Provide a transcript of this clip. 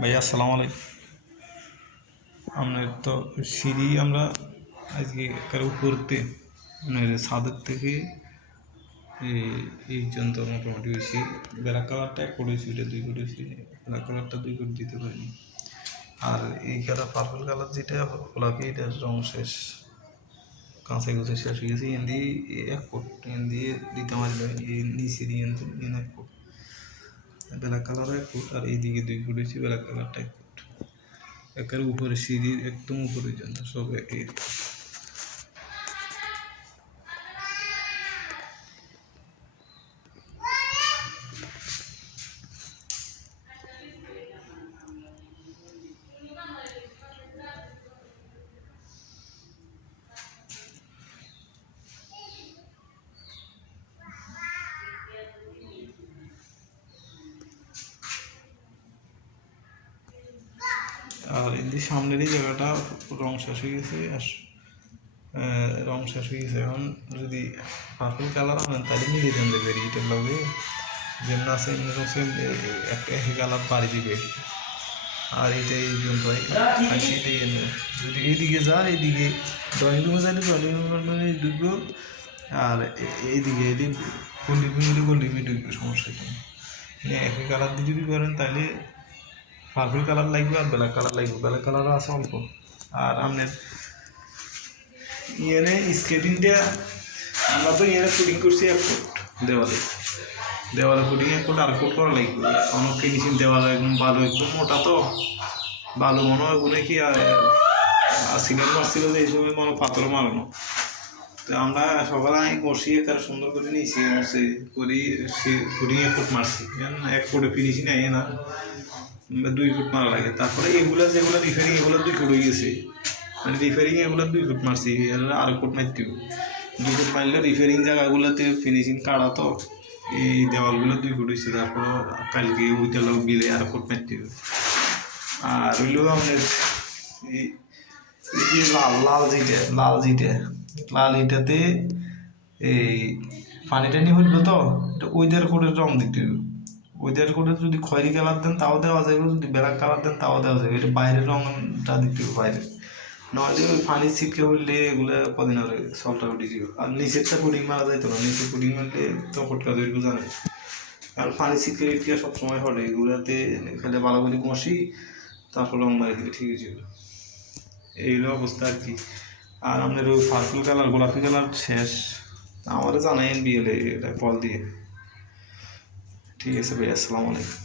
ভাইয়া আসসালামু আলাইকুম। আপনার তো সিঁড়ি আমরা আজকে একের উপরতে আপনার ছাদের থেকে এই পর্যন্ত মোটামুটি হয়েছি। ব্ল্যাক কালারটা 1 ফুট হয়েছি, এটা 2 ফুট হয়েছি। ব্ল্যাক কালারটা 2 ফুট দিতে পারিনি। আর এই কালার পার্পল কালার যেটা গোলাপি, এটার রং শেষ, কাঁচাই গুছে শেষ হয়ে গেছে। এন দিয়ে 1 ফুট, এন দিয়ে দিতে পারি নিচে দিয়ে 1 ফুট। ব্ল্যাক কালার 1 ফুট, আর এইদিকে 2 ফুট হয়েছে। ব্ল্যাক কালারটা 1 ফুট। একের উপরে সিঁড়ির একদম উপরের জন্য সব একই। আর এদের সামনের এই জায়গাটা রং শেষ হয়ে গেছে, রং শেষ হয়ে গেছে। এখন যদি পার্পল কালার আনেন তাহলে মিলিয়ে দেন যাবে এটার লগে, যেমন আছে একটা একই কালার বাড়ি দিবে। আর এটা এই জন্য সেটাই যদি এইদিকে যান, এইদিকে ড্রয়িং রুমে যাইলে ড্রয়িং রুমে ঢুকবো, আর এইদিকে গল্লি ঢুকবে, সমস্যা কি। একই কালার দিয়ে যদি করেন তাহলে পার্পল কালার লাগবে আর ব্ল্যাক কালার লাগবে। ব্ল্যাক কালারও আছে অল্প। আর আপনার স্কেটিংটা আমরা তো ফুটিং করছি 1 ফুট দেওয়ালে ফুটিং 1 ফুট, আর ফুট করা লাগবে। অনেক ফিনিশিং দেওয়ালে একদম ভালো, একদম মোটা তো ভালো মনে হয়। ওগুলো কি সিমেন্ট মারছিল যে এই সময় মনে পাথর মারানো। তো আমরা সকালে আমি বসিয়ে তার সুন্দর করে নিয়েছি, করি ফুটিং 1 ফুট মারছি। 1 ফুটে ফিনিশিং আই না, 2 ফুট মারা লাগে। তারপরে এগুলো যেগুলো রিপেয়ারিং, এগুলো 2 ফুট হয়ে গেছে। মানে রিপেয়ারিং এগুলো 2 ফুট মারছি, আর ফুট মারতে 2 ফুট মারলে রিপেয়ারিং জায়গাগুলোতে ফিনিশিং কাড়া তো এই দেওয়ালগুলো 2 ফুট হয়েছে। তারপর কালকে ওইটালো বিলে আর ফুট মারতে। আর হইলো আমাদের এই যে লাল ইটাতে এই পানি টানি হইলো তো, এটা ওইদের কোটের রং দিতে হবে। ওইদের কোটের যদি খয়েরি কালার দেন তাও দেওয়া যাবে, যদি ব্ল্যাক কালার দেন তাও দেওয়া যাবে। এটা বাইরের রংটা দিতে হবে বাইরে, নইলে ওই পানির ছিটকে হইলে এগুলো কদিন আর সলটা উঠে যাবে। আর নিচেরটা পুডিং মারা যাইতো না, নিচের পুডিং মারলে তো ফটকা তৈরি জানে। আর পানি ছিটকে টিটকে সবসময় হলে এগুলোতে খেলে বালাগুলি কষি, তারপর রং মারি দিলে ঠিক আছে। এইগুলো অবস্থা আর কি। আর আপনার ওই পার্পল কালার গোলাপি কালার শেষ, আমারও জানাই বিয়েলে এটা কল দিয়ে। ঠিক আছে ভাই, আসসালামু আলাইকুম।